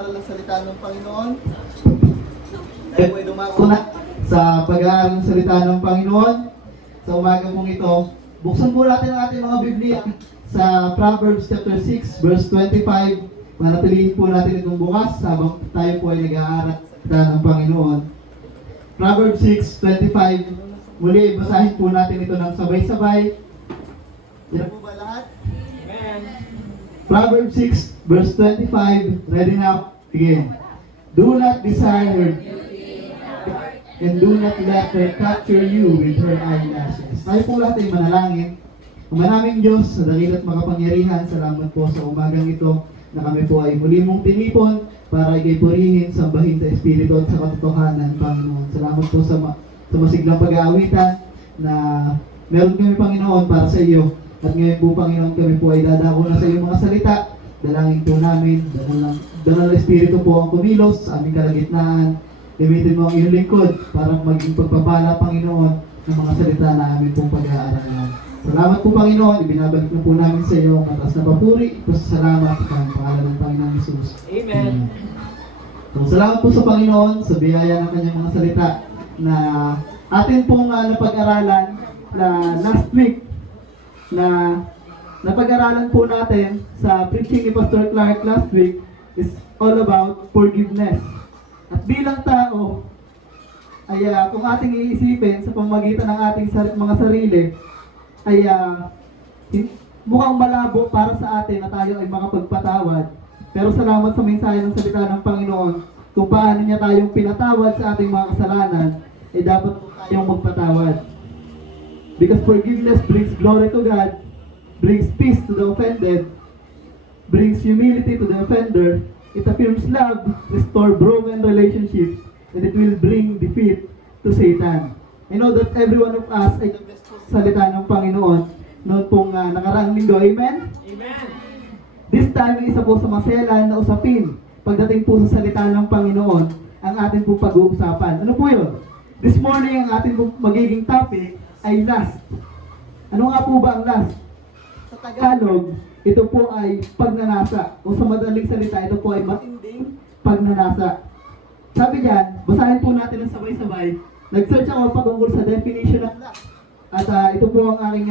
mag-aaral ng salita ng Panginoon. Tayo po ay dumako na sa pag-aaral ng salita ng Panginoon. Sa umaga pong ito, buksan po natin ang ating mga Biblia sa Proverbs chapter 6, verse 25. Manatilihin po natin itong bukas habang tayo po ay nag-aaral ng salita ng Panginoon. Proverbs 6:25. Muli, basahin po natin ito ng sabay-sabay. Yan po ba lahat? Amen. Proverbs 6, verse 25. Ready now? Begin. Do not desire her and do not let her capture you with her eyelashes. Tayo po lahat ay manalangin. Ang maraming Diyos, sa dakila't makapangyarihan, salamat po sa umagang ito na kami po ay muli mong tinipon para ikay purihin, sambahin sa Espiritu at sa katotohanan, Panginoon. Salamat po sa masiglang pag-aawitan na meron kami, Panginoon, para sa iyo. At ngayon po, Panginoon, kami po ay dadako na sa iyong mga salita. Dalangin po namin, danal na Espiritu po ang kumilos sa aming kalagitnaan. Gamitin mo ang iyong lingkod para maging pagpapala, Panginoon, ng mga salita na amin pong pag-aaralan. Salamat po, Panginoon. Ibinabalik na po namin sa iyo ang mataas na papuri. Salamat sa pangalan ng Panginoon Jesus. Amen. So, salamat po sa Panginoon sa biyaya ng kanyang mga salita na atin pong napag-aralan na last week na napag-aralan po natin sa preaching ni Pastor Clark last week is all about forgiveness. At bilang tao, ay kung ating iisipin sa pamamagitan ng ating mga sarili, ay mukhang malabo para sa atin na tayo ay makapagpatawad. Pero salamat sa mensahe ng salita ng Panginoon kung paano niya tayong pinatawad sa ating mga kasalanan, ay dapat po tayong magpatawad. Because forgiveness brings glory to God, brings peace to the offended, brings humility to the offender, it affirms love, restore broken relationships, and it will bring defeat to Satan. I know that every one of us ay nag-bless po sa salita ng Panginoon noon pong nakaraang linggo. Amen? Amen! This time, isa po sa maselan na usapin pagdating po sa salita ng Panginoon ang ating pong pag-uusapan. Ano po yun? This morning, ang ating pong magiging topic ay lust. Ano nga po ba ang lust? Sa Tagalog, ito po ay pagnanasa. O sa madaling salita, ito po ay matinding pagnanasa. Sabi diyan, basahin po natin ng sabay-sabay. Nag-search ako patungkol sa definition ng lust. At ito po ang aking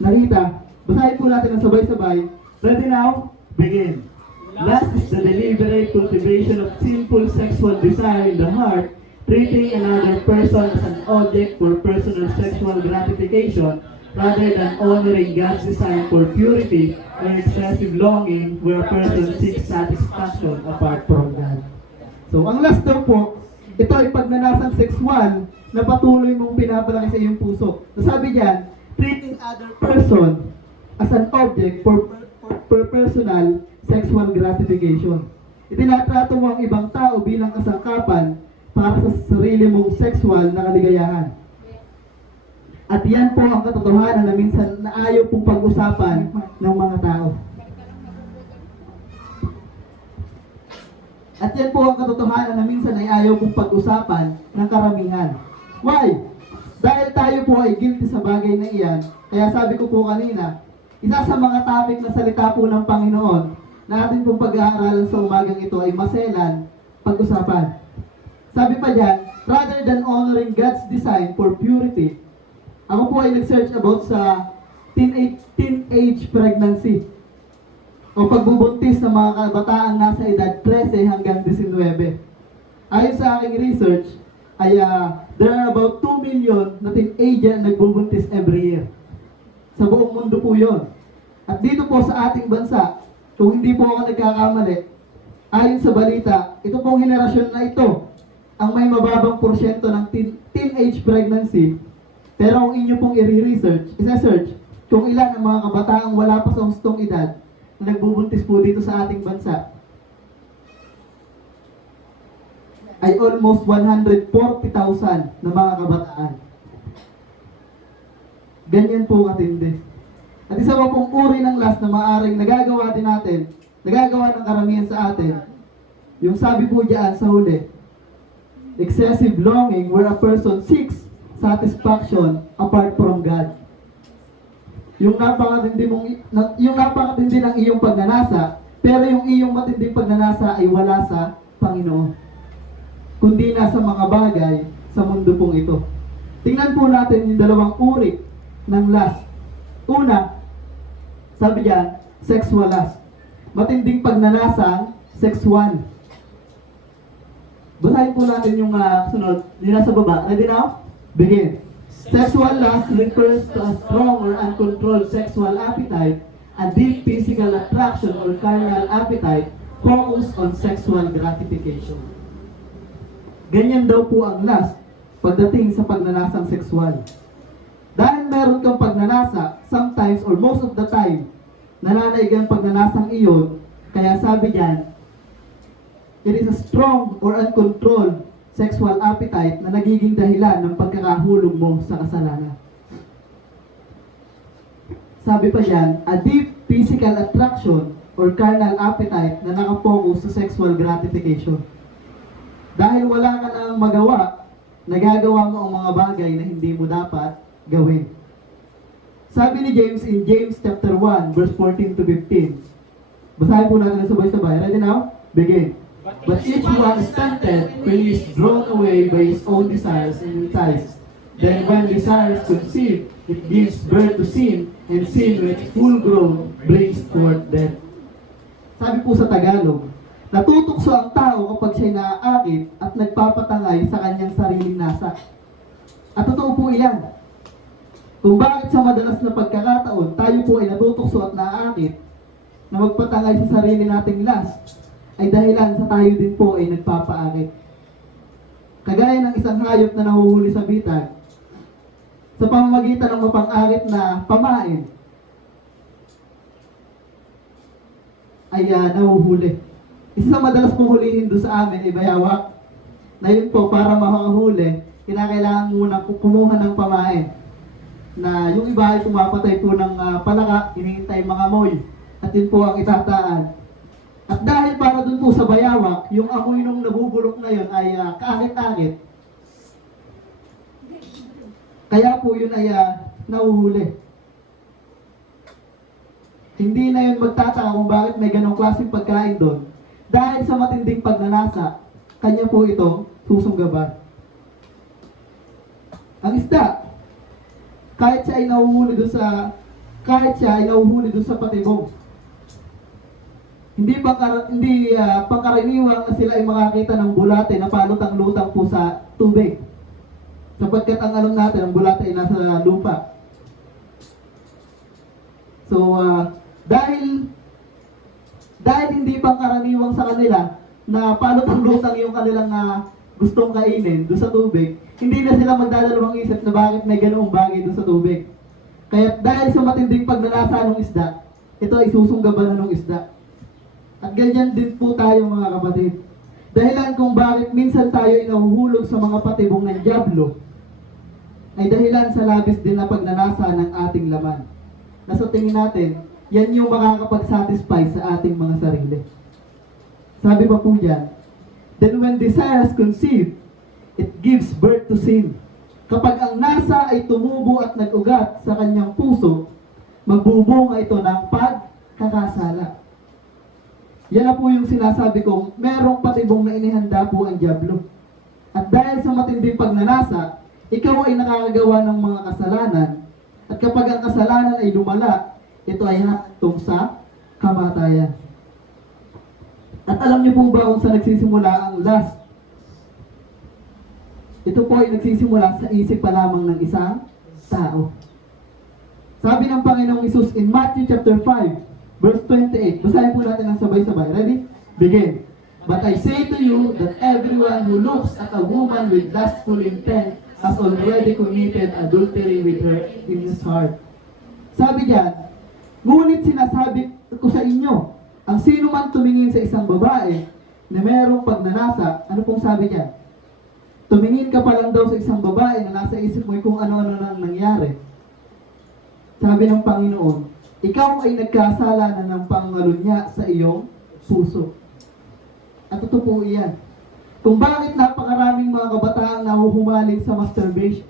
narita. Basahin po natin ng sabay-sabay. Ready now? Begin. Lust is the deliberate cultivation of sinful sexual desire in the heart, treating another person as an object for personal sexual gratification rather than honoring God's design for purity or excessive longing where a person seeks satisfaction apart from God. So, ang lust daw po, ito ay pagnanasang sexual na patuloy mong pinapalaki sa iyong puso. Sabi diyan, treating other person as an object for personal sexual gratification. Itinatrato mo ang ibang tao bilang kasangkapan para sa sarili mong sexual na kaligayahan. At yan po ang katotohanan na minsan na ayaw pong pag-usapan ng mga tao. At yan po ang katotohanan na minsan ay ayaw pong pag-usapan ng karamihan. Why? Dahil tayo po ay guilty sa bagay na iyan, kaya sabi ko po kanina, isa sa mga topic na salita po ng Panginoon na ating pong pag-aaralan sa umagang ito ay maselan pag-usapan. Sabi pa diyan, rather than honoring God's design for purity, ako po ay nag-search about sa teenage pregnancy o pagbubuntis ng mga kabataang nasa edad 13 hanggang 19. Ayon sa aking research, ay there are about 2 million na teenager na nagbubuntis every year. Sa buong mundo po yun. At dito po sa ating bansa, kung hindi po ako nagkakamali, ayon sa balita, ito pong henerasyon na ito ang may mababang porsyento ng teenage pregnancy. Pero kung inyo pong isa-search kung ilan ang mga kabataang wala pa sa hustong edad na nagbubuntis po dito sa ating bansa, ay almost 140,000 na mga kabataan. Ganyan po katindi. At isa pa pong uri ng lust na maaaring nagagawa din natin, nagagawa ng karamihan sa atin, yung sabi po diyan sa huli, excessive longing where a person seeks satisfaction apart from God. Yung napakatindi ng iyong pagnanasa Pero yung iyong matinding pagnanasa ay wala sa Panginoon, kundi nasa mga bagay sa mundo pong ito. Tingnan po natin yung dalawang uri ng lust. Una, sabi diyan, sexual lust. Matinding pagnanasang sexual. Basahin po natin yung sunod. Yung nasa baba. Ready now? Begin. Sexual lust refers to a strong or uncontrolled sexual appetite, a deep physical attraction or carnal appetite focused on sexual gratification. Ganyan daw po ang lust pagdating sa pagnanasang sexual. Dahil meron kang pagnanasa, sometimes or most of the time, nananaig ang pagnanasang iyon, kaya sabi diyan, it is a strong or uncontrolled sexual appetite na nagiging dahilan ng pagkakahulog mo sa kasalanan. Sabi pa diyan, a deep physical attraction or carnal appetite na nakapokus sa sexual gratification. Dahil wala ka nang magawa, nagagawa mo ang mga bagay na hindi mo dapat gawin. Sabi ni James in James chapter 1, verse 14 to 15. Basahin po natin na sabay-sabay. Ready now? Begin. But each one is tempted when he is drawn away by his own desires and enticed. Then when desires conceive, it gives birth to sin, and sin when full grown brings forth death. Sabi po sa Tagalog, natutokso ang tao kapag siya'y naaakit at nagpapatangay sa kanyang sariling nasa. At totoo po iyan. Kung bakit sa madalas na pagkakataon, tayo po ay natutokso at naaakit na magpatangay sa sarili nating lust, ay dahilan sa tayo din po ay nagpapaakit. Kagaya ng isang hayop na nahuhuli sa bitag, sa pamamagitan ng mapang-akit na pamain, ay nahuhuli. Isa sa madalas pong hulihin doon sa amin ay bayawak. Na yun po, para makahuli, kinakailangan muna kumuha ng pamain. Na yung iba ay pumapatay po ng palaka, hinihintay mga amoy. At yun po ang itataan. At dahil para dun po sa bayawak, yung amoy nung nabubulok na yun ay kaakit-akit. Kaya po yun ay nahuhuli. Hindi na yun magtataka kung bakit may ganong klaseng pagkain doon. Dahil sa matinding pagnanasa, kanya po itong susunggaban. Ang isda, kahit siya ay nahuhuli doon sa patibong. Hindi pangkaraniwan na sila ay makakita ng bulate na palutang-lutang po sa tubig. Sapagkat ang alam natin, ang bulate ay nasa lupa. So, dahil hindi pangkaraniwang sa kanila na palutang-lutang yung kanilang gustong kainin doon sa tubig, hindi na sila magdadalawang isip na bakit may ganoong bagay doon sa tubig. Kaya dahil sa matinding pagnanasa ng isda, ito ay susunggaban na ng isda. At ganyan din po tayo mga kapatid. Dahilan kung bakit minsan tayo ay nahuhulog sa mga patibong ng dyablo, ay dahilan sa labis din na pagnanasa ng ating laman. Na sa tingin natin, yan yung makakapag-satisfy sa ating mga sarili. Sabi pa po dyan, then when desires conceive, it gives birth to sin. Kapag ang nasa ay tumubo at nag-ugat sa kanyang puso, magbubunga ito ng pagkakasala. Yan na po yung sinasabi kong merong patibong na inihanda po ang dyablo. At dahil sa matinding pagnanasa, ikaw ay nakakagawa ng mga kasalanan. At kapag ang kasalanan ay lumala, ito ay hatong sa kamatayan. At alam niyo po ba kung saan nagsisimula ang lust? Ito po ay nagsisimula sa isip pa lamang ng isang tao. Sabi ng Panginoong Hesus in Matthew chapter 5, verse 28. Basahin po natin ng sabay-sabay. Ready? Begin. But I say to you that everyone who looks at a woman with lustful intent has already committed adultery with her in his heart. Sabi diyan, ngunit sinasabi ko sa inyo, ang sino man tumingin sa isang babae na mayroong pagnanasa, ano pong sabi diyan? Tumingin ka pa lang daw sa isang babae na nasa isip mo kung ano-ano nang nangyari. Sabi ng Panginoon, ikaw ay nagkasala na ng pangalunya sa iyong puso. At ito po iyan. Kung bakit napakaraming mga kabataang nahuhumaling sa masturbation,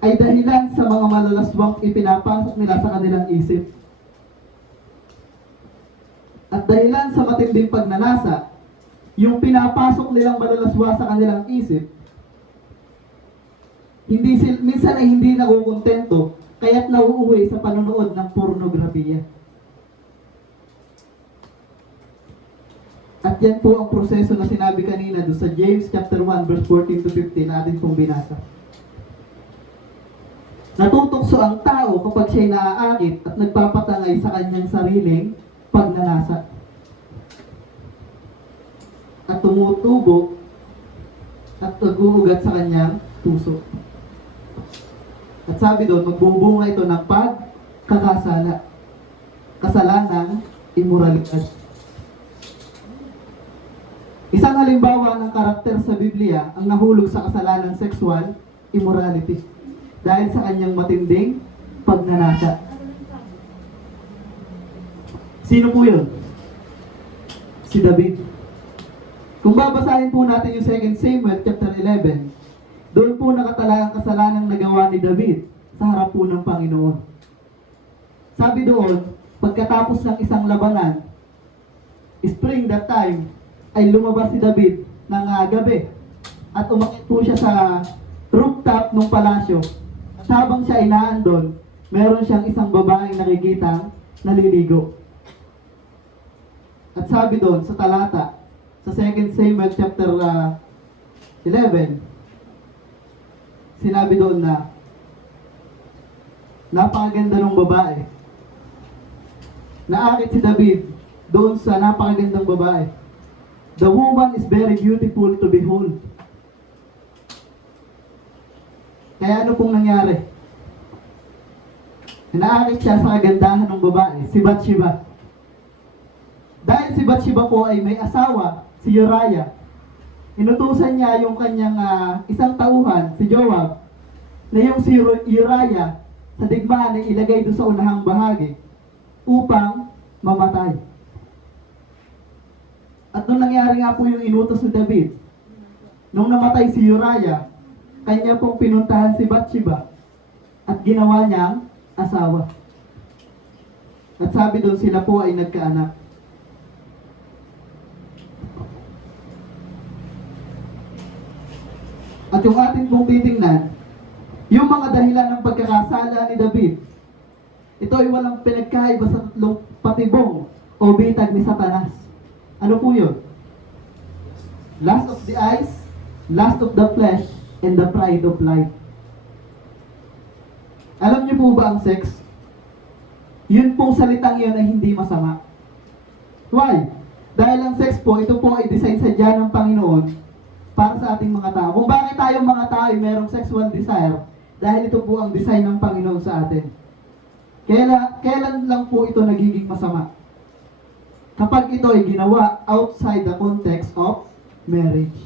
ay dahilan sa mga malalaswang ipinapasok nila sa kanilang isip. At dahilan sa matinding pagnanasa, yung pinapasok nilang malalaswa sa kanilang isip, minsan ay hindi nakukontento, kaya't nauuwi sa panonood ng pornografiya. At yan po ang proseso na sinabi kanina doon sa James chapter 1 verse 14 to 15 na atin pong binasa. Natutokso ang tao kapag siya'y naaakit at nagpapatangay sa kanyang sariling pagnanasa. At tumutubo at nag-uugat sa kanyang puso. At sabi doon, magbubunga ito ng pagkakasala, kasalanang imoralidad. Isang halimbawa ng karakter sa Biblia ang nahulog sa kasalanang sexual immorality dahil sa kanyang matinding pagnanasa. Sino po yun? Si David. Kung babasahin po natin yung 2 Samuel chapter 11, doon po nakatala ang kasalanang nagawa ni David sa harap po ng Panginoon. Sabi doon, pagkatapos ng isang labanan, spring that time, ay lumabas si David ng gabi at umakyat po siya sa rooftop ng palasyo. At habang siya ay naandun, meron siyang isang babaeng nakikitang naliligo. At sabi doon sa talata, sa 2 Samuel chapter 11, sinabi doon na napakaganda ng babae. Naakit si David doon sa napakagandang babae. The woman is very beautiful to behold. Kaya ano pong nangyari? Naakit siya sa kagandahan ng babae, si Bathsheba. Dahil si Bathsheba po ay may asawa, si Uriah, inutusan niya yung kanyang isang tauhan, si Joab, na yung si Uriah sa digmaan ay ilagay doon sa unahang bahagi upang mamatay. At nung nangyari nga po yung inutos ni David, nung namatay si Uriah, kanya pong pinuntahan si Bathsheba at ginawa niyang asawa. At sabi doon sila po ay nagkaanak. At yung ating pong titingnan, yung mga dahilan ng pagkakasala ni David, ito ay walang pinagkaiba sa tatlong patibong o bitag ni Satanas. Ano po yun? Lust of the eyes, lust of the flesh, and the pride of life. Alam niyo po ba ang sex? Yun pong salitang yun ay hindi masama. Why? Dahil ang sex po, ito po ay design sadya ng Panginoon para sa ating mga tao. Kung bakit tayong mga tao ay merong sexual desire, dahil ito po ang design ng Panginoon sa atin. Kailan lang po ito nagiging masama? Kapag ito ay ginawa outside the context of marriage.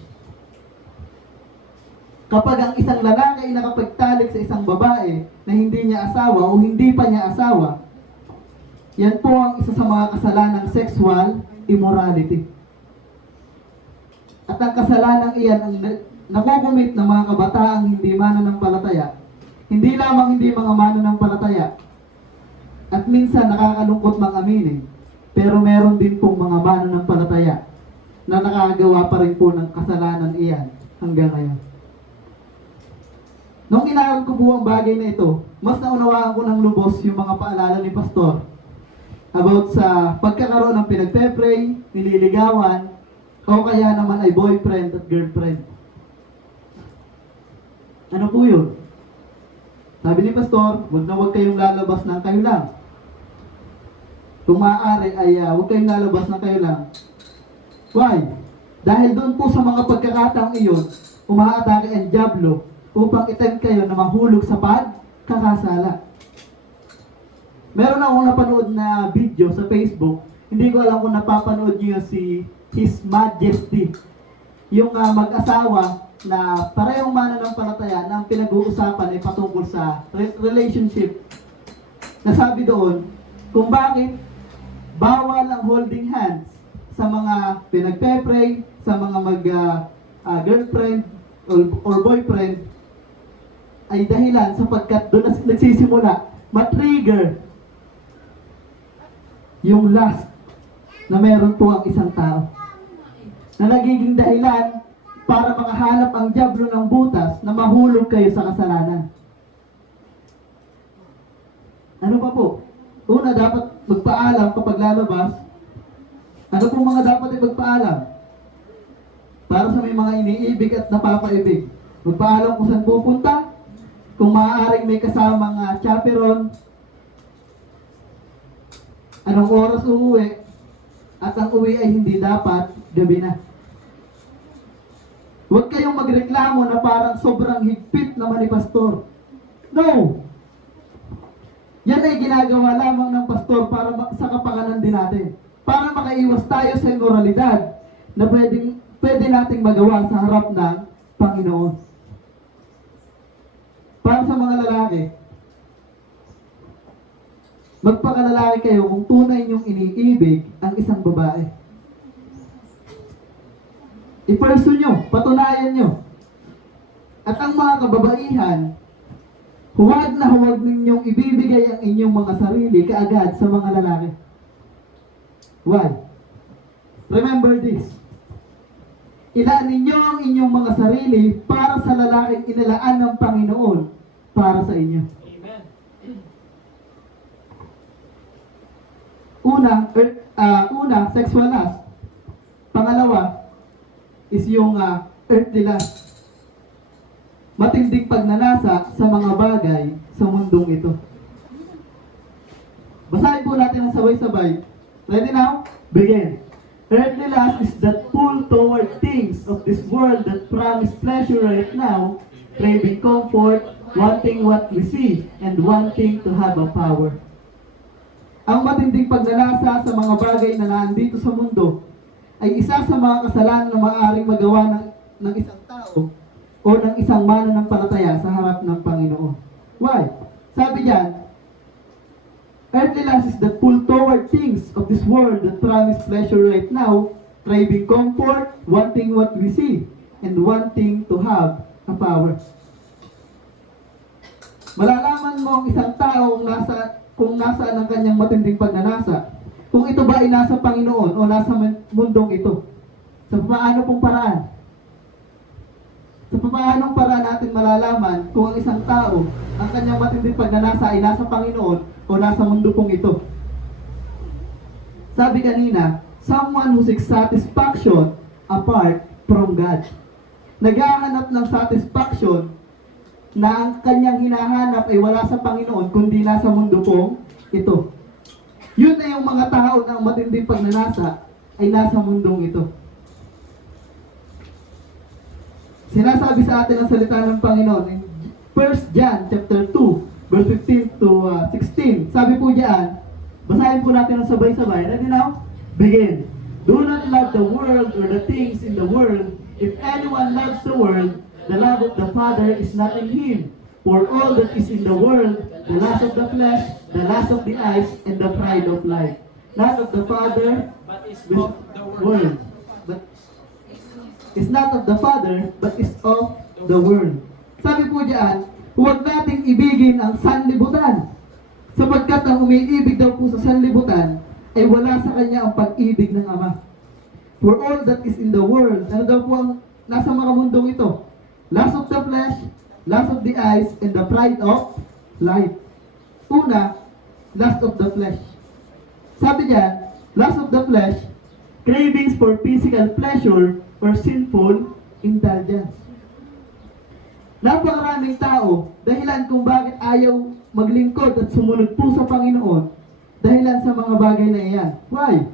Kapag ang isang lalaki ay nakapagtalik sa isang babae na hindi niya asawa o hindi pa niya asawa, yan po ang isa sa mga kasalanang sexual immorality. At ang kasalanang iyan ang nakukumit ng mga kabataang hindi mananampalataya, hindi lamang hindi mga mananampalataya, at minsan nakakalungkot mang aminin, pero meron din pong mga mananampalataya na nakagawa pa rin po ng kasalanan iyan hanggang ngayon. Nung inaaral ko po ang bagay na ito, mas naunawaan ko ng lubos yung mga paalala ni Pastor about sa pagkakaroon ng pinagpe-pray, nililigawan, o kaya naman ay boyfriend at girlfriend. Ano po yun? Sabi ni Pastor, huwag kayong lalabas ng kayo lang. Kung maaari ay huwag kayong lalabas ng kayo lang. Why? Dahil doon po sa mga pagkakataong iyon, umaatake ang dyablo upang itempt kayo na mahulog sa pagkakasala. Meron akong napanood na video sa Facebook. Hindi ko alam kung napapanood niyo si His Majesty. Yung mag-asawa na parehong mananampalataya na ang pinag-uusapan ay patungkol sa relationship. Nasabi doon kung bakit bawal ang holding hands sa mga pinagpe-pray, sa mga girlfriend or boyfriend, ay dahilan sapagkat doon nagsisimula matrigger yung lust na meron po ang isang tao na nagiging dahilan para makahanap ang dyablo ng butas na mahulog kayo sa kasalanan. Ano pa po? Una, dapat magpaalam kapag lalabas. Ano po mga dapat magpaalam? Para sa may mga iniibig at napapaibig. Magpaalam kung saan pupunta, kung maaaring may kasamang chaperon, anong oras uuwi, at ang uwi ay hindi dapat gabi na. Huwag kayong magreklamo na parang sobrang higpit naman ni pastor. No! Yan ay ginagawa lamang ng pastor para sa kapakanan din natin. Para makaiwas tayo sa immoralidad na pwede nating magawa sa harap ng Panginoon. Para sa mga lalaki, magpakalalaki kayo kung tunay niyong iniibig ang isang babae. I-pursue nyo, patunayan nyo. At ang mga kababaihan, huwag na huwag ninyong ibibigay ang inyong mga sarili kaagad sa mga lalaki. Why? Remember this. Ilaan ninyo ang inyong mga sarili para sa lalaking inilaan ng Panginoon para sa inyo. Amen. Una, sexual lust. Pangalawa, is yung earthly lust. Matinding pagnanasa sa mga bagay sa mundong ito. Basahin po natin ang sabay-sabay. Ready now? Begin. Earthly lust is that pull toward things of this world that promise pleasure right now, craving comfort, wanting what we see, and wanting to have a power. Ang matinding pagnanasa sa mga bagay na naandito sa mundo ay isa sa mga kasalanan na maaaring magawa ng isang tao o ng isang mananampalataya sa harap ng Panginoon. Why? Sabi diyan, earthly lust is the pull toward things of this world that promise pleasure right now, craving comfort, wanting what we see, and wanting to have a power. Malalaman mo ang isang tao kung nasaan ang kanyang matinding pagnanasa, kung ito ba ay nasa Panginoon o nasa mundong ito. Sa paano pong paraan? Sa paanong paraan natin malalaman kung ang isang tao, ang kanyang matinding pagnanasa ay nasa Panginoon o nasa mundo pong ito? Sabi kanina, someone who seeks satisfaction apart from God. Naghahanap ng satisfaction na ang kanyang hinahanap ay wala sa Panginoon kundi nasa mundo pong ito. Yun na yung mga tao ng matinding pagnanasa ay nasa mundong ito. Sinasabi sa atin ang salita ng Panginoon in 1 John chapter 2 verse 15 to 16. Sabi po diyan, basahin po natin ang sabay-sabay. Ready now? Begin. Do not love the world or the things in the world. If anyone loves the world, the love of the Father is not in him. For all that is in the world, the lust of the flesh, the lust of the eyes, and the pride of life, not of the Father, But is with of the world. world. But is not of the Father, but is of the world. Sabi po diyan, huwag nating ibigin ang sanlibutan. Sapagkat ang umiibig daw po sa sanlibutan, ay wala sa kanya ang pag-ibig ng Ama. For all that is in the world, ano daw po ang nasa mga mundong ito? Lust of the flesh, lust of the eyes, and the pride of life. Una, lust of the flesh. Sabi diyan, lust of the flesh, cravings for physical pleasure or sinful indulgence. Napakaraming tao, dahilan kung bakit ayaw maglingkod at sumunod po sa Panginoon, dahilan sa mga bagay na iyan. Why?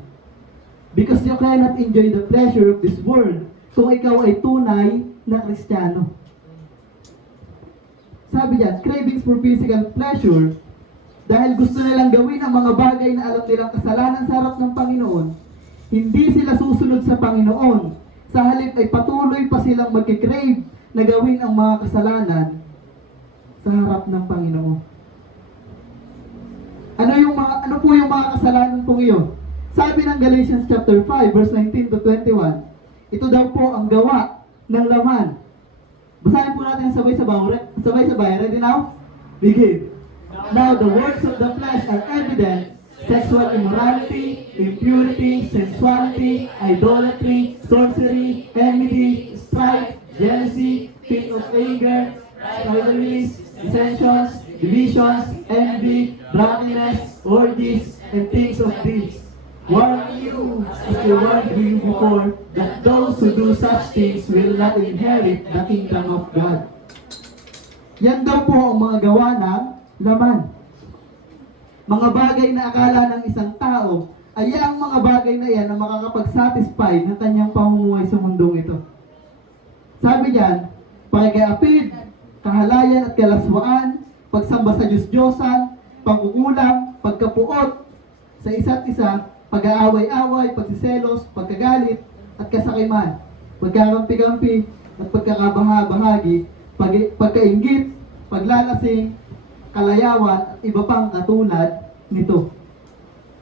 Because you cannot enjoy the pleasure of this world kung ikaw ay tunay na Kristiyano. Sabi diyan, cravings for physical pleasure, dahil gusto nilang gawin ang mga bagay na alam nilang kasalanan sa harap ng Panginoon, hindi sila susunod sa Panginoon. Sa halip ay patuloy pa silang magkikrave na gawin ang mga kasalanan sa harap ng Panginoon. Ano po yung mga kasalanan pong iyon? Sabi ng Galatians chapter 5 verse 19 to 21, ito daw po ang gawa ng laman. Basahin po natin sabay-sabay. Ready now? Begin. Now the works of the flesh are evident, sexual immorality, impurity, sensuality, idolatry, sorcery, enmity, strife, jealousy, fit of anger, rivalries, dissensions, divisions, envy, drunkenness, orgies, and things of these. Warn you, as I warned you before, that those who do such things will not inherit the kingdom of God. Yan daw po ang mga gawa ng laman. Mga bagay na akala ng isang tao ay ang mga bagay na yan na makakapag-satisfy ng kanyang pamumuhay sa mundong ito. Sabi diyan, pakikipid, kahalayan at kalaswaan, pagsamba sa Diyos-Diyosan, pagkukulang, pagkapuot sa isa't isa, pag-aaway-away, pagsiselos, pagkagalit, at kasakiman, pagkakampi-kampi, at pagkakabaha-bahagi, pagkainggit, paglalasing, kalayawan, at iba pang katulad nito.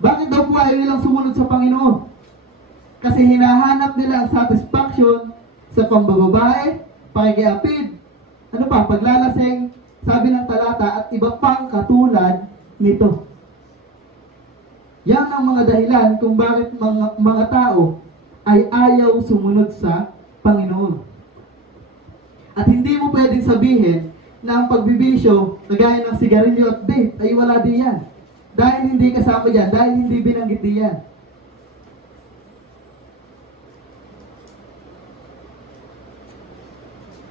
Bakit daw po ayaw nilang sumunod sa Panginoon? Kasi hinahanap nila ang satisfaction sa pambababae, pakikiapid, paglalasing, sabi ng talata, at iba pang katulad nito. Yan ang mga dahilan kung bakit mga tao ay ayaw sumunod sa Panginoon. At hindi mo pwedeng sabihin na ang pagbibisyo na gaya ng sigarilyo at vape ay wala din yan. Dahil hindi kasama yan, dahil hindi binanggit din yan.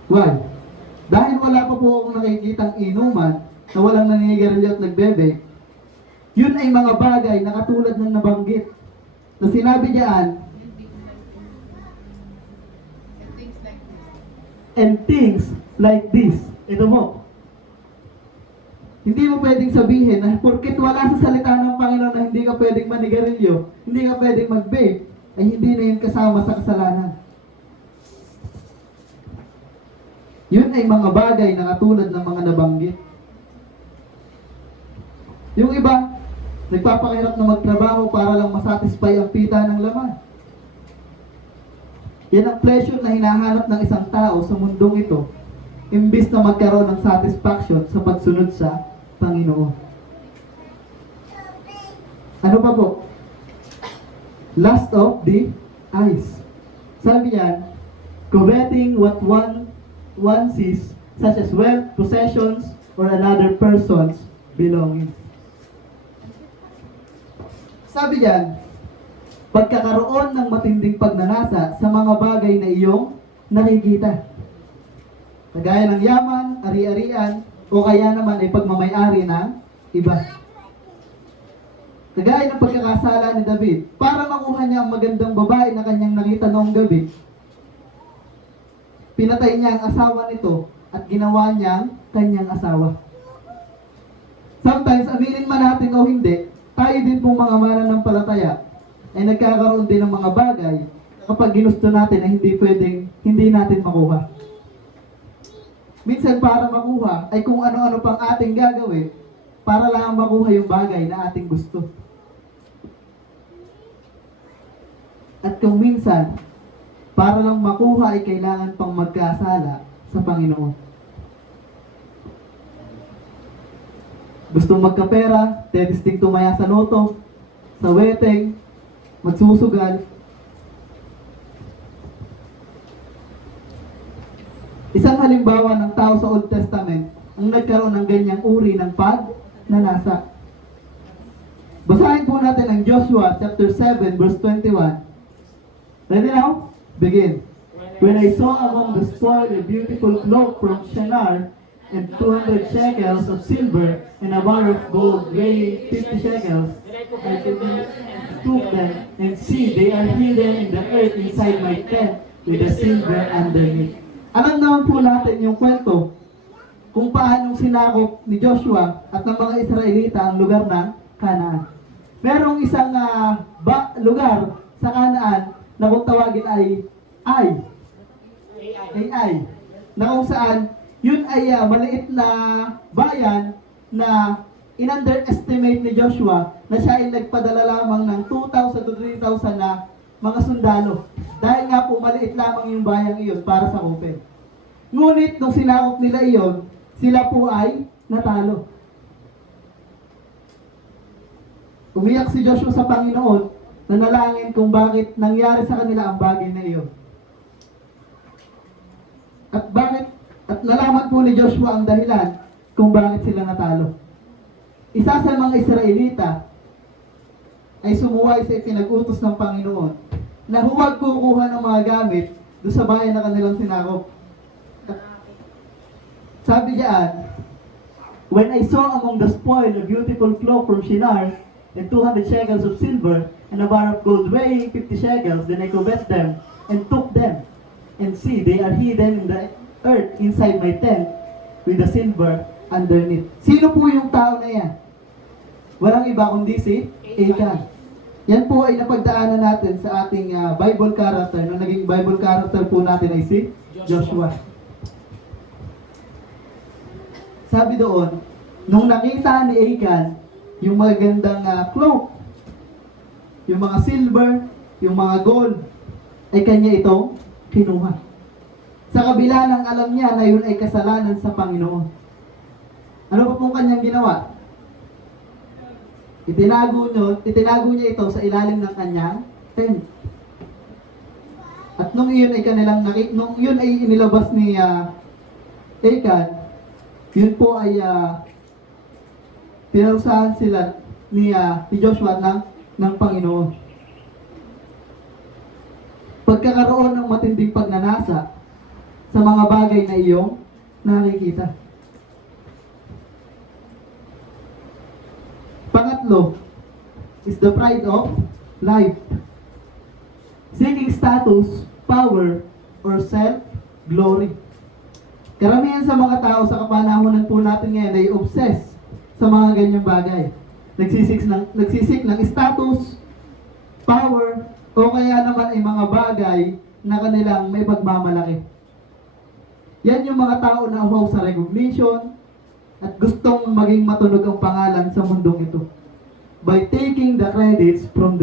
Why? Dahil wala pa po akong nakikitang inuman na walang naninigarilyo at nagbe-vape, yun ay mga bagay na katulad ng nabanggit na sinabi diyan, and things like this. Ito mo. Hindi mo pwedeng sabihin na porket wala sa salita ng Panginoon na hindi ka pwedeng manigarilyo, hindi ka pwedeng mag-vape, ay hindi na yun kasama sa kasalanan. Yun ay mga bagay na katulad ng mga nabanggit. Yung iba, nagpapakahirap na magtrabaho para lang masatisfy ang pita ng laman. Yan ang pleasure na hinahanap ng isang tao sa mundong ito, imbis na magkaroon ng satisfaction sa pagsunod sa Panginoon. Ano pa po? Lust of the eyes. Sabi yan, coveting what one sees, such as wealth, possessions, or another person's belongings. Sabi diyan, pagkakaroon ng matinding pagnanasa sa mga bagay na iyong nakikita. Kagaya ng yaman, ari-arian, o kaya naman ay pagmamay-ari ng iba. Kagaya ng pagkakasala ni David, para makuha niya ang magandang babae na kanyang nakita noong gabi, pinatay niya ang asawa nito at ginawa niyang kanyang asawa. Sometimes, aminin man natin o hindi, tayo din pong mga mananampalataya ay nagkakaroon din ng mga bagay kapag ginusto natin ay hindi natin makuha. Minsan para makuha ay kung ano-ano pang ating gagawin para lang makuha yung bagay na ating gusto. At kung minsan, para lang makuha ay kailangan pang magkasala sa Panginoon. Gustong magkapera, testing tumaya sa loto, sa wedding, magsusugal. Isang halimbawa ng tao sa Old Testament ang nagkaroon ng ganyang uri ng pagnanasa. Basahin po natin ang Joshua chapter 7 verse 21. Ready now? Begin. When I saw among the spoil a beautiful cloak from Shinar, and 200 shekels of silver, and a bar of gold weighing 50 shekels, I took them, and see, they are hidden in the earth inside my tent, with the silver underneath. Alam naman po natin yung kwento kung paano sinakop ni Joshua at ng mga Israelita ang lugar ng Canaan. Merong isang lugar sa Canaan na kung tawagin ay Ai, na kung saan yun ay maliit na bayan na in-underestimate ni Joshua na siya ay nagpadala lamang ng 2,000 to 3,000 na mga sundalo. Dahil nga po maliit lamang yung bayang iyon para sa kupin. Ngunit nung sinakop nila iyon, sila po ay natalo. Umiyak si Joshua sa Panginoon, nanalangin kung bakit nangyari sa kanila ang bagay na iyon. At nalaman po ni Joshua ang dahilan kung bakit sila natalo. Isa sa mga Israelita ay sumuway sa pinag-utos ng Panginoon na huwag kukuha ng mga gamit doon sa bayan na kanilang sinakop. Sabi diyan, when I saw among the spoil a beautiful cloak from Shinar, and 200 shekels of silver, and a bar of gold weighing 50 shekels, then I coveted them, and took them. And see, they are hidden in the earth inside my tent, with the silver underneath. Sino po yung tao na yan? Walang iba kundi si Achan. Yan po ay napagdaanan natin sa ating Bible character. Nung naging Bible character po natin ay si Joshua. Sabi doon, nung nakita ni Achan yung magandang cloak, yung mga silver, yung mga gold, ay kanya itong kinuha. Sa kabila ng alam niya na yun ay kasalanan sa Panginoon. Ano pa pong kanyang ginawa? Itinago niya ito sa ilalim ng kanyang tent. At nung yun ay inilabas ni Achan, yun po ay pinarusahan sila ni Joshua ng Panginoon. Pagkakaroon ng matinding pagnanasa sa mga bagay na iyong nakikita. Pangatlo is the pride of life. Seeking status, power, or self-glory. Karamihan sa mga tao sa kapanahonan po natin ngayon ay obsessed sa mga ganyang bagay. Nagsisik ng status, power, o kaya naman ay mga bagay na kanilang may pagmamalaki. Yan yung mga tao na uhaw sa recognition at gustong maging matunog ang pangalan sa mundong ito by taking the credits for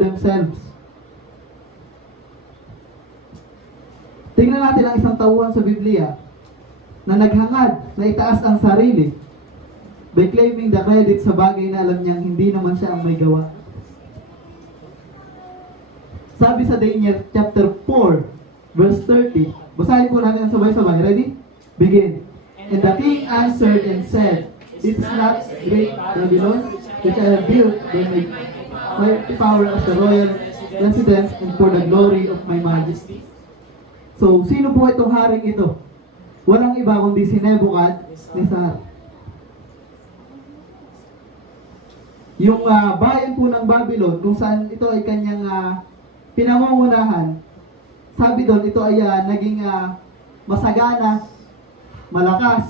themselves. Tingnan natin ang isang tauhan sa Biblia na naghangad na itaas ang sarili by claiming the credit sa bagay na alam niyang hindi naman siya ang may gawa. Sabi sa Daniel chapter 4 verse 30, basahin po natin ang sabay-sabay. Ready? Begin. And the king answered and said, "It's not great Babylon, which I have built by my power as the royal residence and for the glory of my majesty." So, sino po itong haring ito? Walang iba kundi si Nebuchadnezzar. Yung bayan po ng Babylon, kung saan ito ay kanyang pinangungunahan, sabi doon, ito ay naging masagana, malakas.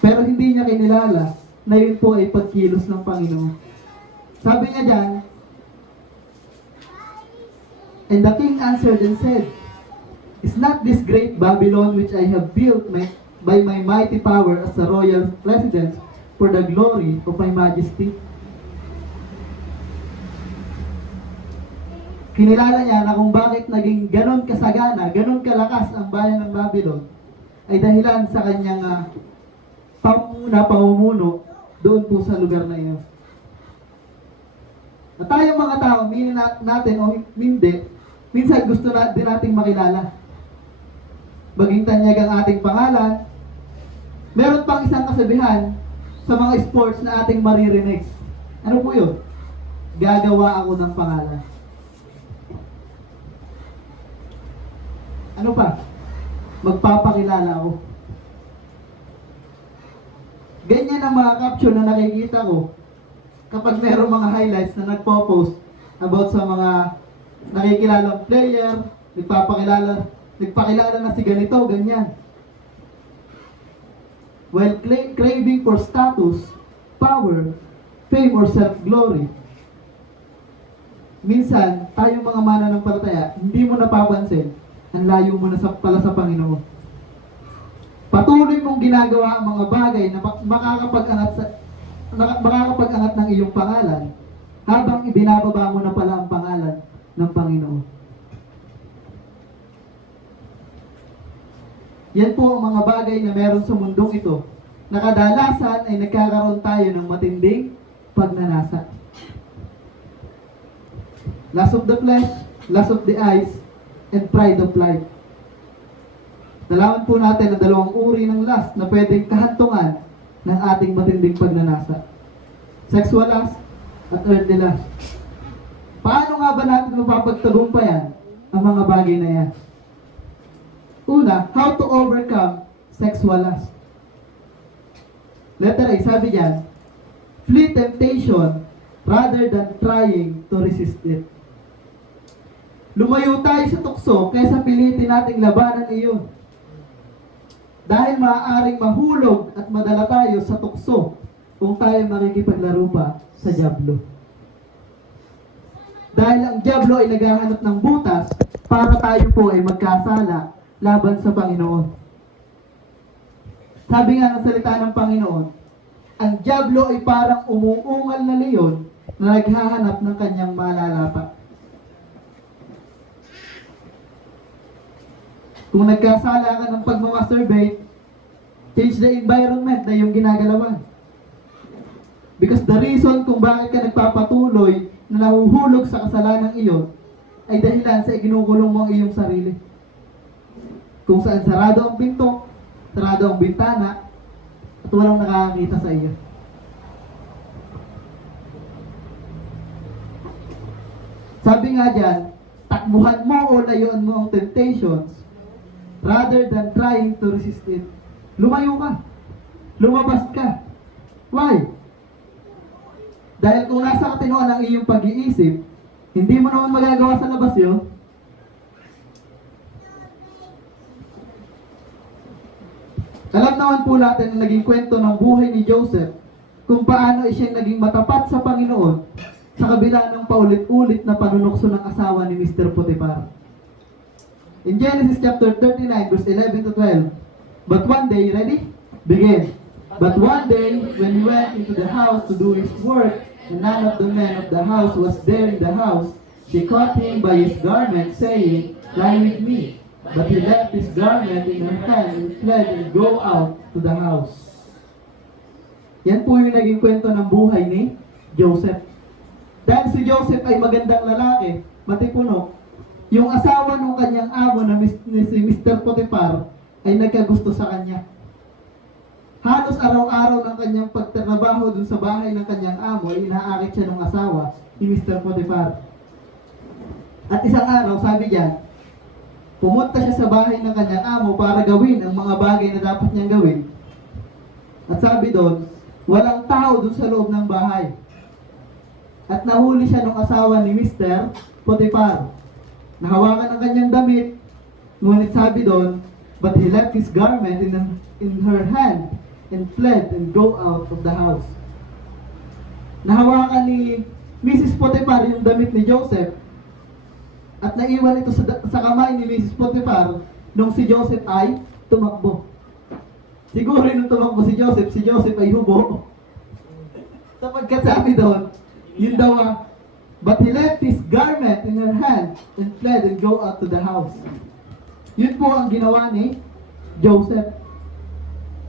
Pero hindi niya kinilala na yun po ay pagkilos ng Panginoon. Sabi niya dyan, and the king answered and said, "Is not this great Babylon which I have built by my mighty power as a royal residence for the glory of my majesty?" Kinilala niya na kung bakit naging ganon kasagana, ganon kalakas ang bayan ng Babylon ay dahilan sa kanyang pamumuno doon po sa lugar na iyon. At tayong mga tao, minin natin o hindi, minsan gusto din nating makilala. Maging tanyag ang ating pangalan. Meron pang isang kasabihan sa mga sports na ating maririnig. Ano po yun? Gagawa ako ng pangalan. Ano pa? Magpapakilala ako. Ganyan ang mga caption na nakikita ko kapag meron mga highlights na nagpo-post about sa mga nakikilalang player, nagpakilala na si ganito, ganyan. While craving for status, power, fame, or self-glory, minsan, tayong mga mananampalataya, hindi mo napapansin, ang layo mo na pala sa Panginoon. Patuloy mong ginagawa ang mga bagay na makakapag-angat ng iyong pangalan habang ibinababa mo na pala ang pangalan ng Panginoon. Yan po ang mga bagay na meron sa mundong ito na kadalasan ay nagkakaroon tayo ng matinding pagnanasa. Lust of the flesh, lust of the eyes, and pride of life. Nalaman po natin ang dalawang uri ng lust na pwedeng kahantungan ng ating matinding pagnanasa. Sexual lust at earthly lust. Paano nga ba natin mapapagtagumpayan ang mga bagay na yan? Una, how to overcome sexual lust. Letter A, sabi diyan, flee temptation rather than trying to resist it. Lumayo tayo sa tukso kaysa pilitin nating labanan iyon. Dahil maaaring mahulog at madala tayo sa tukso kung tayo makikipaglaro pa sa dyablo. Dahil ang dyablo ay naghahanap ng butas para tayo po ay magkasala laban sa Panginoon. Sabi nga ng salita ng Panginoon, ang dyablo ay parang umuungal na leon na naghahanap ng kanyang malalapat. Kung nagkasala ka ng pagmamasturbate, change the environment na yung ginagalawan. Because the reason kung bakit ka nagpapatuloy na nahuhulog sa kasalanan iyon ay dahilan sa iginukulong mo ang iyong sarili. Kung saan sarado ang pinto, sarado ang bintana, at walang nakakakita sa iyo. Sabi nga dyan, takbuhan mo o layuan mo ang temptations rather than trying to resist it. Lumayo ka. Lumabas ka. Why? Dahil kung nasa katinoan ang iyong pag-iisip, hindi mo naman magagawa sa labas yun. Alam naman po natin na naging kwento ng buhay ni Joseph kung paano siya naging matapat sa Panginoon sa kabila ng paulit-ulit na panunukso ng asawa ni Mr. Potiphar. In Genesis chapter 39, verse 11 to 12, but one day, ready? Begin. But one day, when he went into the house to do his work, and none of the men of the house was there in the house, she caught him by his garment, saying, lie with me. But he left his garment in her hand and fled and go out to the house. Yan po yung naging kwento ng buhay ni Joseph. Dahil si Joseph ay magandang lalaki, matipuno, yung asawa ng kanyang amo na si Mr. Potiphar ay nagkagusto sa kanya. Halos araw-araw ng kanyang pagtrabaho dun sa bahay ng kanyang amo ay inaakit siya ng asawa ni Mr. Potiphar. At isang araw, sabi niya, pumunta siya sa bahay ng kanyang amo para gawin ang mga bagay na dapat niyang gawin. At sabi doon, walang tao dun sa loob ng bahay. At nahuli siya ng asawa ni Mr. Potiphar. Nahawakan ang kanyang damit, ngunit sabi doon, but he left his garment in her hand and fled and go out of the house. Nahawakan ni Mrs. Potiphar yung damit ni Joseph at naiwan ito sa kamay ni Mrs. Potiphar nung si Joseph ay tumakbo. Siguro nung tumakbo si Joseph ay hubo. Sapagkat sabi doon, yun daw but he left his garment in her hand and fled and go out to the house. Yun po ang ginawa ni Joseph.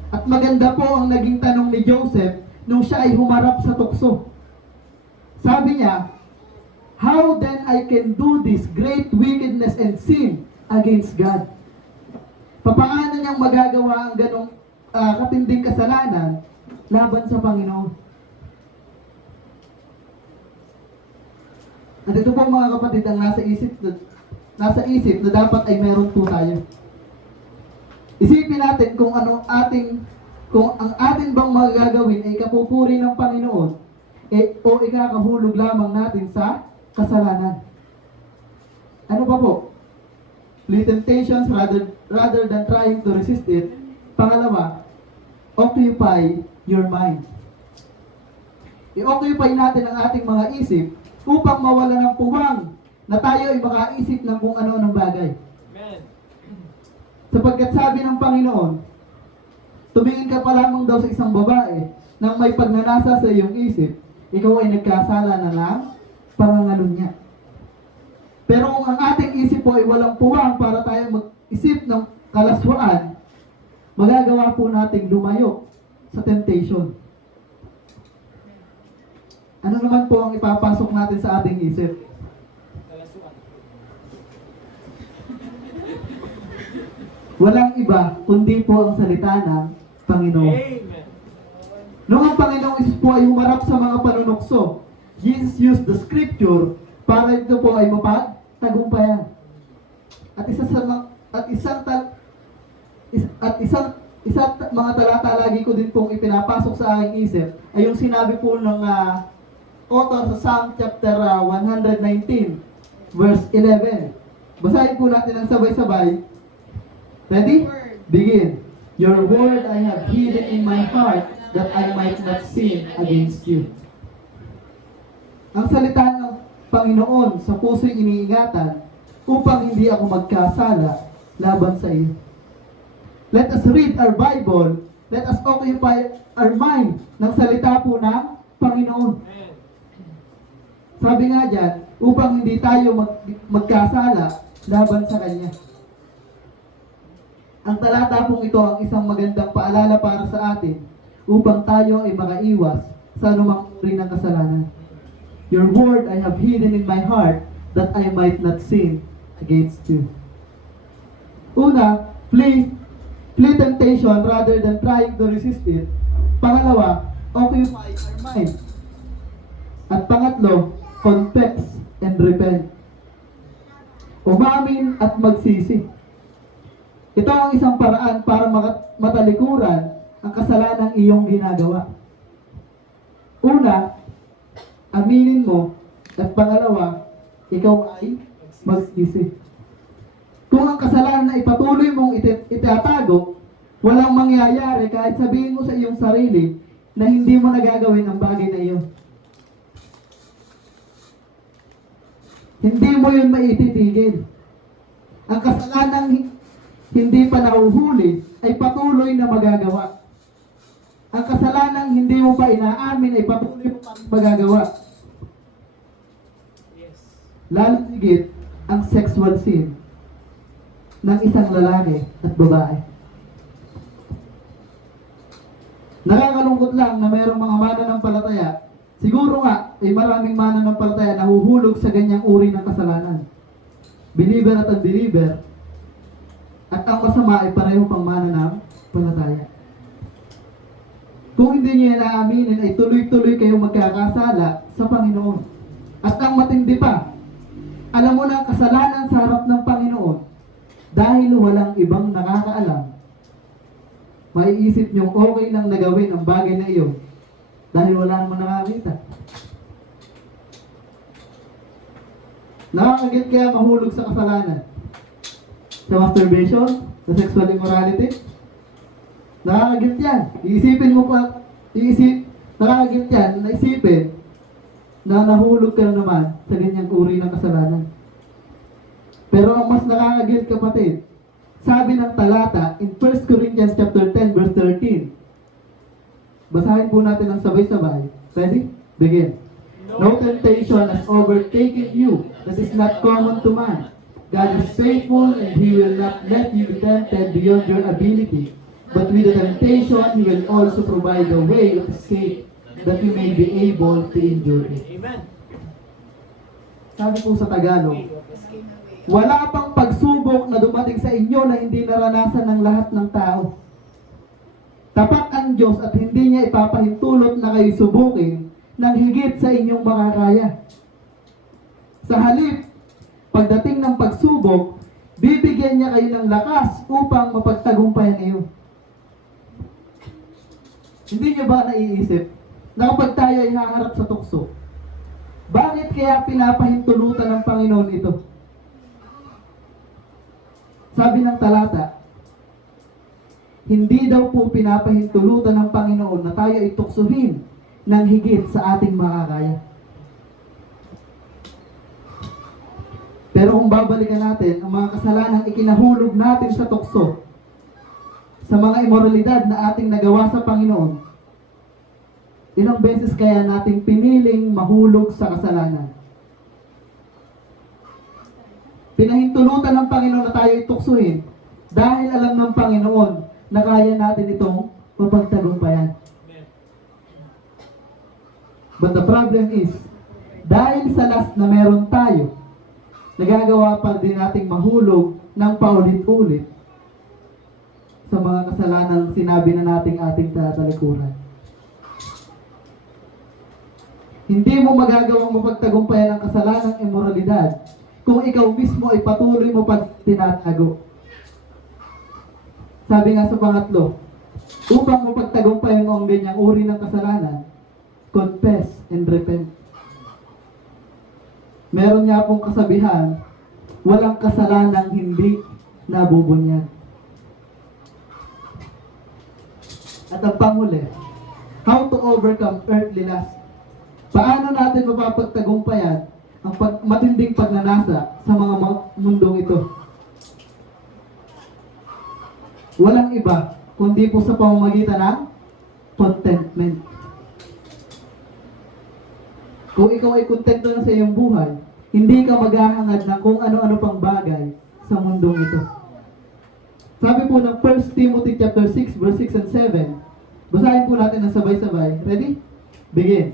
At maganda po ang naging tanong ni Joseph nung siya ay humarap sa tukso. Sabi niya, how then I can do this great wickedness and sin against God? Paano niyang magagawa ang ganong katinding kasalanan laban sa Panginoon? At ito po mga kapatid ang nasa isip na dapat ay meron po tayo. Isipin natin kung ang atin bang magagawin ay kapupuri ng Panginoon o ikakahulog lamang natin sa kasalanan. Ano pa po? Flee temptations rather than trying to resist it. Pangalawa, occupy your mind. I-occupy natin ang ating mga isip upang mawala ng puwang na tayo ay makaisip ng kung ano ng bagay. Amen. Sapagkat sabi ng Panginoon, tumingin ka pa lamang daw sa isang babae nang may pagnanasa sa iyong isip, ikaw ay nagkasala na ng pangangalunya niya. Pero kung ang ating isip po ay walang puwang para tayo mag-isip ng kalaswaan, magagawa po nating lumayo sa temptation. Ano naman po ang ipapasok natin sa ating isip? Walang iba, kundi po ang salita ng Panginoon. Amen. Noong ang Panginoong Isus po ay humarap sa mga panunukso, Jesus used the scripture para ito po ay mapagtagumpayan. At isang mga talata lagi ko din pong ipinapasok sa aking isip ay yung sinabi po ng author sa Psalm chapter 119 verse 11. Basahin po natin ang sabay-sabay. Ready? Begin. Your word I have hidden in my heart that I might not sin against you. Ang salita ng Panginoon sa puso'y iniingatan upang hindi ako magkasala laban sa iyo. Let us read our Bible. Let us occupy our mind ng salita po ng Panginoon. Sabi nga dyan, upang hindi tayo magkasala laban sa Kanya. Ang talata pong ito ang isang magandang paalala para sa atin upang tayo ay makaiwas sa anumang uri ng kasalanan. Your word I have hidden in my heart that I might not sin against you. Una, flee temptation rather than trying to resist it. Pangalawa, occupy our mind. At pangatlo, confess and repent. Umamin at magsisi. Ito ang isang paraan para matalikuran ang kasalanang iyong ginagawa. Una, aminin mo. At pangalawa, ikaw ay magsisi. Kung ang kasalanan na ipatuloy mong itatago, walang mangyayari kahit sabihin mo sa iyong sarili na hindi mo nagagawin ang bagay na iyon. Hindi mo yun maititigil. Ang kasalanang hindi pa nahuhuli ay patuloy na magagawa. Ang kasalanang hindi mo pa inaamin ay patuloy mo pa magagawa. Yes. Lalo higit ang sexual sin ng isang lalaki at babae. Nakakalungkot lang na mayroong mga mananampalataya, siguro nga ay maraming mananampalataya na nahuhulog sa ganyang uri ng kasalanan. Believer at unbeliever. At ang masama ay pareho pang mananampalataya. Kung hindi niyo inaaminin ay tuloy-tuloy kayong magkakasala sa Panginoon. At ang matindi pa, alam mo na ang kasalanan sa harap ng Panginoon dahil walang ibang nakakaalam. Maiisip niyong okay lang na gawin ang bagay na iyon dahil wala namang nakakita. Nakakagit kaya mahulog sa kasalanan? Sa masturbation, sa sexual immorality. Nakakagit yan. Nakakagit yan, naisipin na nahulog ka naman sa ganyang uri ng kasalanan. Pero ang mas nakakagit, kapatid, sabi ng talata in 1 Corinthians chapter 10 verse 13. Basahin po natin ang sabay-sabay. Ready? Begin. No temptation has overtaken you that is not common to man. God is faithful and He will not let you be tempted beyond your ability. But with the temptation, He will also provide the way of escape that you may be able to endure it. Amen. Sabi po sa Tagalog, wala pang pagsubok na dumating sa inyo na hindi naranasan ng lahat ng tao. Tapat ang Diyos at hindi niya ipapahintulot na kayo subukin ng higit sa inyong makakaya. Sa halip, pagdating ng pagsubok, bibigyan niya kayo ng lakas upang mapagtagumpayan niyo. Hindi niyo ba naiisip na kapag tayo ay haharap sa tukso, bakit kaya pinapahintulutan ng Panginoon ito? Sabi ng talata, hindi daw po pinapahintulutan ng Panginoon na tayo ay tuksuhin ng higit sa ating makakaya. Pero kung babalikan natin ang mga kasalanang ikinahulog natin sa tukso, sa mga imoralidad na ating nagawa sa Panginoon, ilang beses kaya nating piniling mahulog sa kasalanan? Pinahintulutan ng Panginoon na tayo ituksuhin dahil alam ng Panginoon na kaya natin itong mapagtagumpayan. But the problem is, dahil sa last na meron tayo, nagagawa pa din nating mahulog ng paulit-ulit sa mga kasalanan sinabi na nating ating tatalikuran. Hindi mo magagawang mapagtagumpayan ang kasalanang immoralidad kung ikaw mismo ay patuloy mo pa tinatago. Sabi nga sa pangatlo, upang mapagtagumpayan ang ganyang uri ng kasalanan, confess and repent. Meron nga pong kasabihan, walang kasalanang hindi nabubunyag. At ang panghuli, how to overcome earthly lust. Paano natin mapapagtagumpayan ang matinding pagnanasa sa mga mundong ito? Walang iba, kundi po sa pamamagitan ng contentment. Kung ikaw ay kontento na sa iyong buhay, hindi ka maghahangad ng kung ano-ano pang bagay sa mundong ito. Sabi po ng 1 Timothy chapter 6, verse 6 and 7, basahin po natin ng sabay-sabay. Ready? Begin.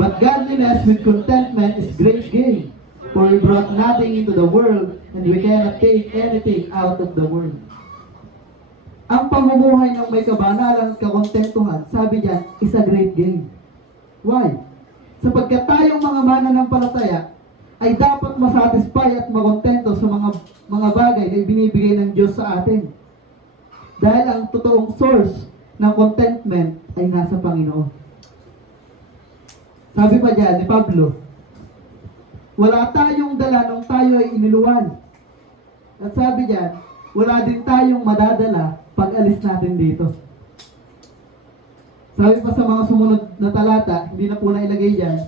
But godliness with contentment is great gain, for we brought nothing into the world, and we cannot take anything out of the world. Ang pamumuhay ng may kabanalan at kakontentuhan, sabi diyan, is a great gain. Why? Sapagkat tayong mga mananampalataya ay dapat masatisfy at makontento sa mga bagay na ibinibigay ng Diyos sa atin. Dahil ang totoong source ng contentment ay nasa Panginoon. Sabi pa diyan ni Pablo, wala tayong dala nung tayo ay iniluwan. At sabi diyan, wala din tayong madadala pag alis natin dito. Sabi pa sa mga sumunod na talata, hindi na po nailagay diyan,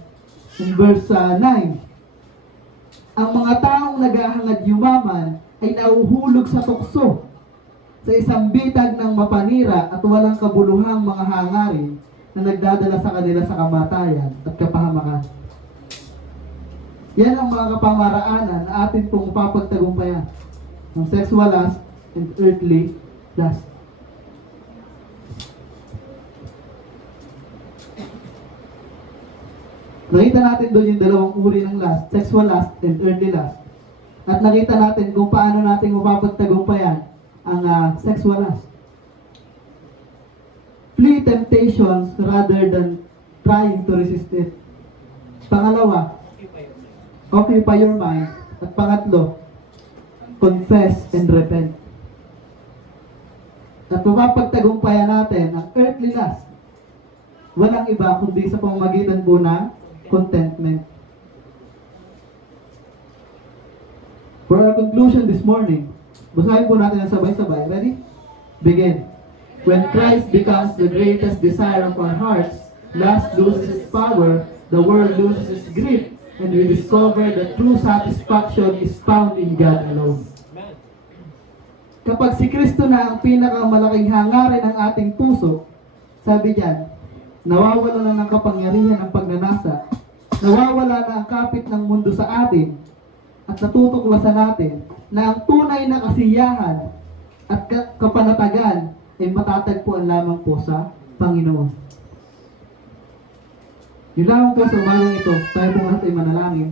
in verse 9, ang mga taong naghahangad yumaman ay nauhulog sa tukso, sa isang bitag ng mapanira at walang kabuluhang mga hangarin na nagdadala sa kanila sa kamatayan at kapahamakan. Yan ang mga kapamaraanan na atin pong papagtagumpayan ng sexual lust and earthly lust. Nakita natin doon yung dalawang uri ng lust, sexual lust and earthly lust. At nakita natin kung paano natin mapapagtagumpayan ang sexual lust. Flee temptations rather than trying to resist it. Pangalawa, occupy your mind. At pangatlo, confess and repent. At mapapagtagumpayan natin ang earthly lust. Walang iba kundi sa pamamagitan po ng contentment. For our conclusion this morning, basahin po natin ang sabay-sabay. Ready? Begin. When Christ becomes the greatest desire of our hearts, lust loses its power, the world loses its grip, and we discover that true satisfaction is found in God alone. Kapag si Kristo na ang pinakamalaking hangarin ng ating puso, sabi diyan, nawawala na ng kapangyarihan ng pagnanasa, nawawala na ang kapit ng mundo sa atin, at natutuklasan natin na ang tunay na kasiyahan at kapanatagan ay matatagpuan lamang po sa Panginoon. Yun lamang po sa umagang ito, tayo po lahat ay manalangin.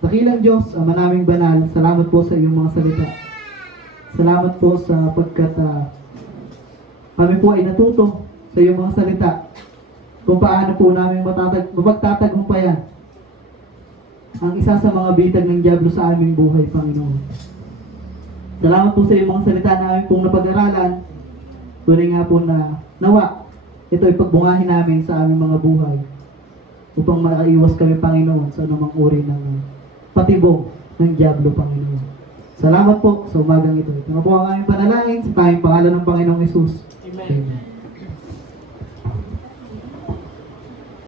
Dakilang Diyos, Ama naming banal, salamat po sa iyong mga salita. Salamat po sa pagkat kami po ay natuto sa iyong mga salita kung paano po namin mapagtatagumpayan ang isa sa mga bitag ng diablo sa aming buhay, Panginoon. Salamat po sa iyong mga salita na aming pong napag-aralan. Tuloy nga po na nawa, ito ay pagbungahin namin sa aming mga buhay upang makaiwas kami, Panginoon, sa anumang uri ng patibong ng diablo, Panginoon. Salamat po sa umagang ito. Ito na po ang aming panalangin sa tayong pangalan ng Panginoong Hesus. Amen.